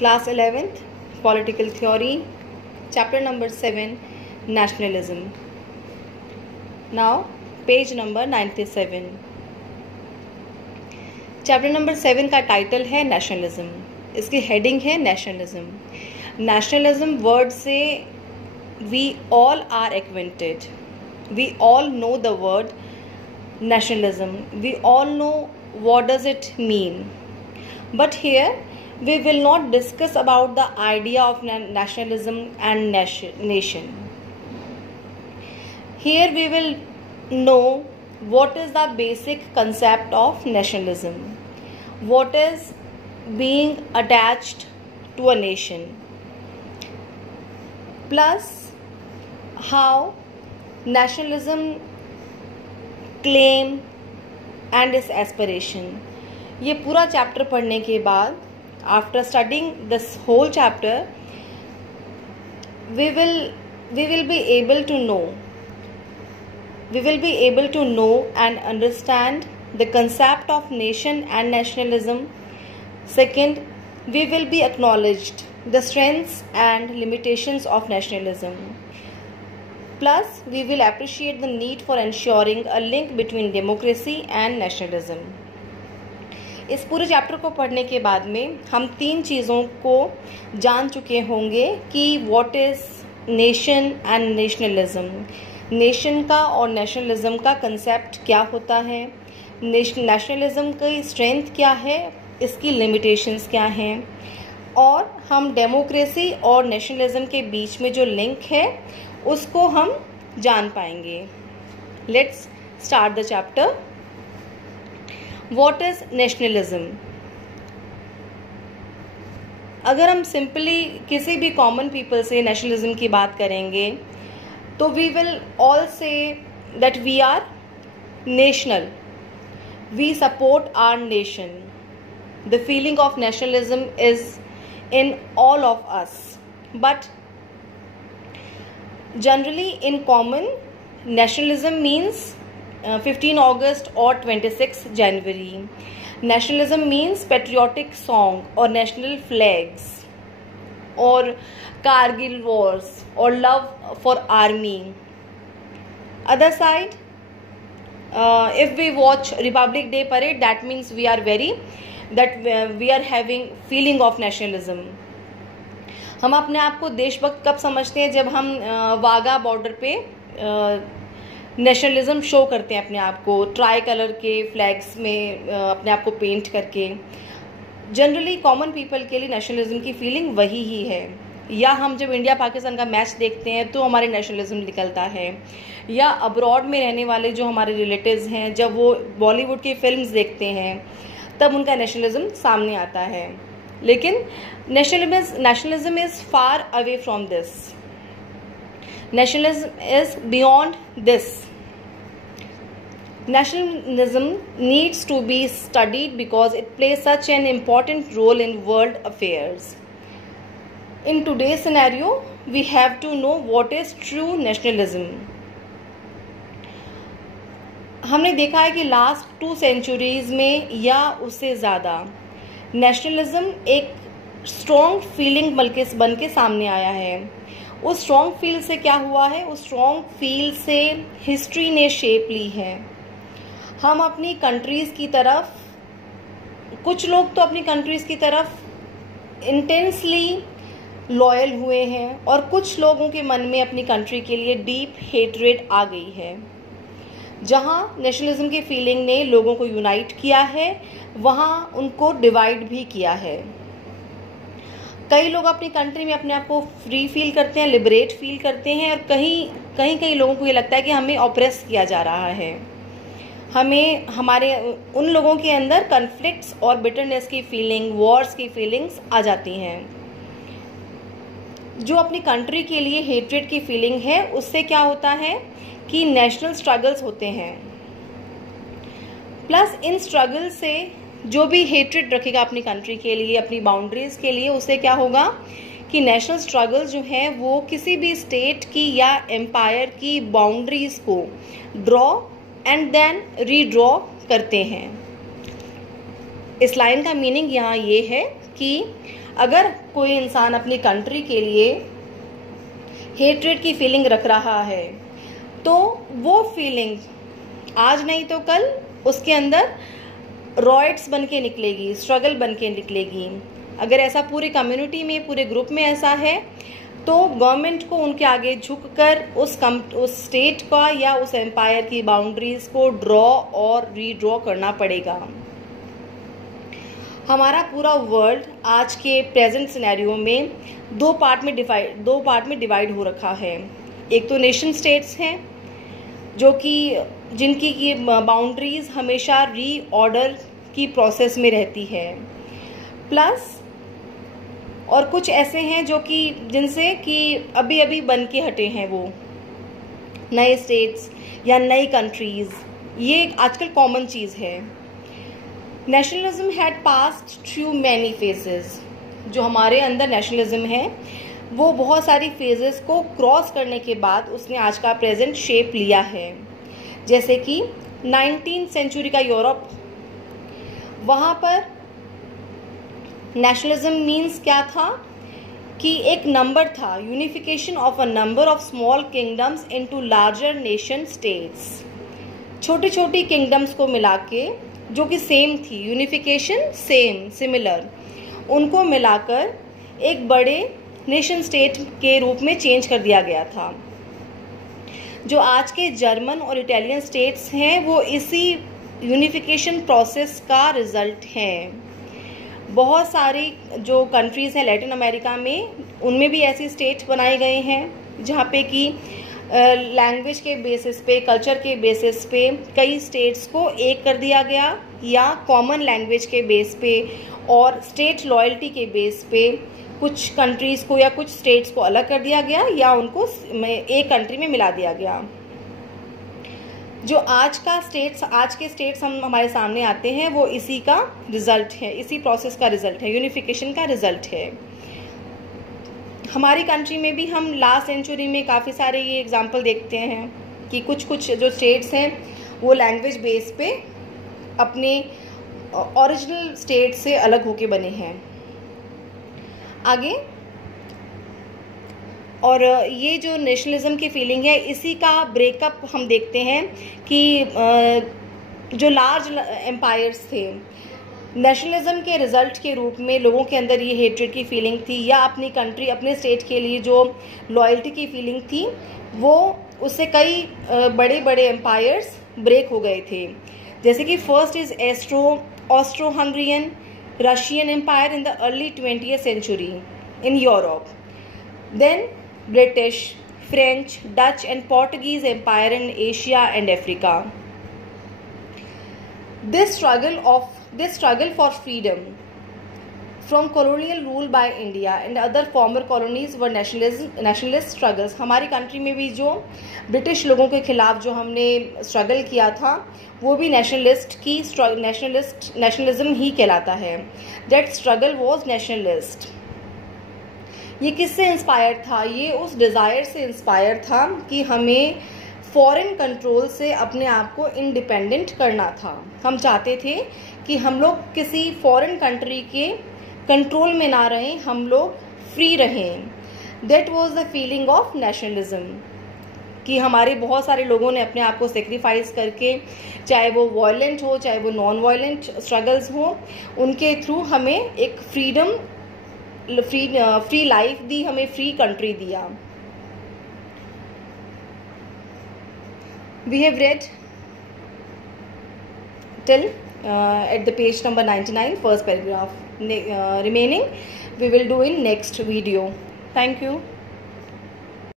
Class 11th, Political Theory, Chapter number 7, Nationalism. Now, page number 97. Chapter number 7 का title है nationalism. इसकी heading है nationalism. Nationalism word से we all are acquainted. We all know the word nationalism. We all know what does it mean. But here we will not discuss about the idea of nationalism and nation. Here we will know what is the basic concept of nationalism. What is being attached to a nation. Plus how nationalism claim and its aspiration. ये पूरा chapter पढ़ने के बाद after studying this whole chapter we will be able to know and understand the concept of nation and nationalism. Second, we will be acknowledged the strengths and limitations of nationalism. Plus, we will appreciate the need for ensuring a link between democracy and nationalism. इस पूरे chapter को पढ़ने के बाद में हम 3 चीज़ों को जान चुके होंगे कि what is nation and nationalism. Nation का और नेशनलिज्म का कंसेप्ट क्या होता है, नेशनलिज्म की स्ट्रेंथ क्या है, इसकी लिमिटेशंस क्या हैं, और हम डेमोक्रेसी और नेशनलिज्म के बीच में जो लिंक है उसको हम जान पाएंगे. Let's start the chapter. What is nationalism. अगर हम सिंपली किसी भी कॉमन पीपल से नेशनलिज्म की बात करेंगे तो we will all say that we are national, we support our nation. The feeling of nationalism is in all of us, but generally in common nationalism means 15 August or 26 January. Nationalism means patriotic song or national flags or Kargil wars or love for army. Other side, if we watch Republic Day parade, that means we are having feeling of nationalism. हम अपने आप को देशभक्त कब समझते हैं, जब हम वाघा बॉर्डर पे नेशनलिज्म शो करते हैं अपने आप को, ट्राई कलर के फ्लैग्स में अपने आप को पेंट करके. जनरली कॉमन पीपल के लिए नेशनलिज्म की फीलिंग वही ही है. या हम जब इंडिया पाकिस्तान का मैच देखते हैं तो हमारे नेशनलिज्म निकलता है, या अब्रॉड में रहने वाले जो हमारे रिलेटिव्स हैं जब वो बॉलीवुड की फिल्म्स देखते हैं तब उनका नेशनलिज्म सामने आता है. लेकिन nationalism is far away from this. Nationalism is beyond this. Nationalism needs to be studied because it plays such an important role in world affairs. In today's scenario, we have to know what is true nationalism. हमने देखा है कि last 2 centuries में या उससे ज़्यादा nationalism एक strong feeling बन के सामने आया है. उस स्ट्रॉन्ग फील से क्या हुआ है, उस स्ट्रॉन्ग फील से हिस्ट्री ने शेप ली है. हम अपनी कंट्रीज़ की तरफ, कुछ लोग तो अपनी कंट्रीज़ की तरफ इंटेंसली लॉयल हुए हैं और कुछ लोगों के मन में अपनी कंट्री के लिए डीप हेट्रेड आ गई है. जहाँ नेशनलिज्म की फीलिंग ने लोगों को यूनाइट किया है वहाँ उनको डिवाइड भी किया है. कई लोग अपनी कंट्री में अपने आप को फ्री फील करते हैं, लिबरेट फील करते हैं, और कई लोगों को ये लगता है कि हमें ऑप्रेस किया जा रहा है. हमें हमारे उन लोगों के अंदर कन्फ्लिक्ट्स और बिटरनेस की फीलिंग, वॉर्स की फीलिंग्स आ जाती हैं. जो अपनी कंट्री के लिए हेट्रेड की फीलिंग है उससे क्या होता है कि नेशनल स्ट्रगल्स होते हैं. प्लस इन स्ट्रगल से जो भी हेट्रेड रखेगा अपनी कंट्री के लिए, अपनी बाउंड्रीज के लिए, उससे क्या होगा कि नेशनल स्ट्रगल्स जो हैं वो किसी भी स्टेट की या एम्पायर की बाउंड्रीज को ड्रॉ एंड देन रीड्रॉ करते हैं. इस लाइन का मीनिंग यहाँ ये है कि अगर कोई इंसान अपनी कंट्री के लिए हेट्रेड की फीलिंग रख रहा है तो वो फीलिंग आज नहीं तो कल उसके अंदर रॉयट्स बन के निकलेगी, स्ट्रगल बन के निकलेगी। अगर ऐसा पूरी कम्युनिटी में, पूरे ग्रुप में ऐसा है तो गवर्नमेंट को उनके आगे झुककर उस स्टेट का या उस एम्पायर की बाउंड्रीज को ड्रॉ और रीड्रॉ करना पड़ेगा। हमारा पूरा वर्ल्ड आज के प्रेजेंट सिनेरियो में दो पार्ट में डिवाइड हो रखा है। एक तो नेशन स्टेट्स हैं जो कि जिनकी की बाउंड्रीज हमेशा रीऑर्डर की प्रोसेस में रहती है, प्लस और कुछ ऐसे हैं जो कि जिनसे कि अभी अभी बन के हटे हैं, वो नए स्टेट्स या नई कंट्रीज। ये आजकल कॉमन चीज़ है। Nationalism had passed through many phases. जो हमारे अंदर नेशनलिज्म है वो बहुत सारी फेजेस को क्रॉस करने के बाद उसने आज का प्रेजेंट शेप लिया है। जैसे कि 19th सेंचुरी का यूरोप, वहाँ पर नेशनलिज्म मीन्स क्या था कि एक नंबर था, unification of a number of small kingdoms into larger nation states. छोटी छोटी किंगडम्स को मिला के जो कि सेम थी, यूनिफिकेशन सेम, सिमिलर, उनको मिलाकर एक बड़े नेशन स्टेट के रूप में चेंज कर दिया गया था। जो आज के जर्मन और इटालियन स्टेट्स हैं वो इसी यूनिफिकेशन प्रोसेस का रिजल्ट हैं। बहुत सारी जो कंट्रीज़ हैं लैटिन अमेरिका में, उनमें भी ऐसी स्टेट बनाए गए हैं जहाँ पे कि लैंग्वेज के बेसिस पे, कल्चर के बेसिस पे कई स्टेट्स को एक कर दिया गया, या कॉमन लैंग्वेज के बेस पे और स्टेट लॉयल्टी के बेस पे कुछ कंट्रीज़ को या कुछ स्टेट्स को अलग कर दिया गया या उनको एक कंट्री में मिला दिया गया। जो आज के स्टेट्स हमारे सामने आते हैं वो इसी का रिजल्ट है, इसी प्रोसेस का रिजल्ट है, यूनिफिकेशन का रिजल्ट है। हमारी कंट्री में भी हम लास्ट सेंचुरी में काफ़ी सारे ये एग्जाम्पल देखते हैं कि कुछ जो स्टेट्स हैं वो लैंग्वेज बेस पे अपने ओरिजिनल स्टेट से अलग होके बने हैं। आगे, और ये जो नेशनलिज्म की फीलिंग है इसी का ब्रेकअप हम देखते हैं कि जो लार्ज एम्पायर्स थे, नेशनलिज्म के रिजल्ट के रूप में लोगों के अंदर ये हेट्रेड की फीलिंग थी या अपनी कंट्री, अपने स्टेट के लिए जो लॉयल्टी की फीलिंग थी, वो उससे कई बड़े बड़े एम्पायर्स ब्रेक हो गए थे। जैसे कि first is Austro Hungarian Russian empire in the early 20th century in Europe, then British, French, Dutch and Portuguese empire in Asia and Africa. This struggle for freedom from colonial rule by India and other former colonies were nationalist struggles. हमारी country में भी जो British लोगों के खिलाफ जो हमने struggle किया था वो भी नेशनलिज्म ही कहलाता है। That struggle was nationalist. ये किससे इंस्पायर था? ये उस डिज़ायर से इंस्पायर था कि हमें फॉरेन कंट्रोल से अपने आप को इंडिपेंडेंट करना था। हम चाहते थे कि हम लोग किसी फॉरेन कंट्री के कंट्रोल में ना रहें, हम लोग फ्री रहें। That was the feeling of nationalism कि हमारे बहुत सारे लोगों ने अपने आप को सेक्रीफाइस करके, चाहे वो वायलेंट हो चाहे वो नॉन वायलेंट स्ट्रगल्स हो, उनके थ्रू हमें एक फ्री लाइफ दी, हमें फ्री कंट्री दिया। We have read till at the page number 99, first paragraph. Remaining we will do in next video. Thank you.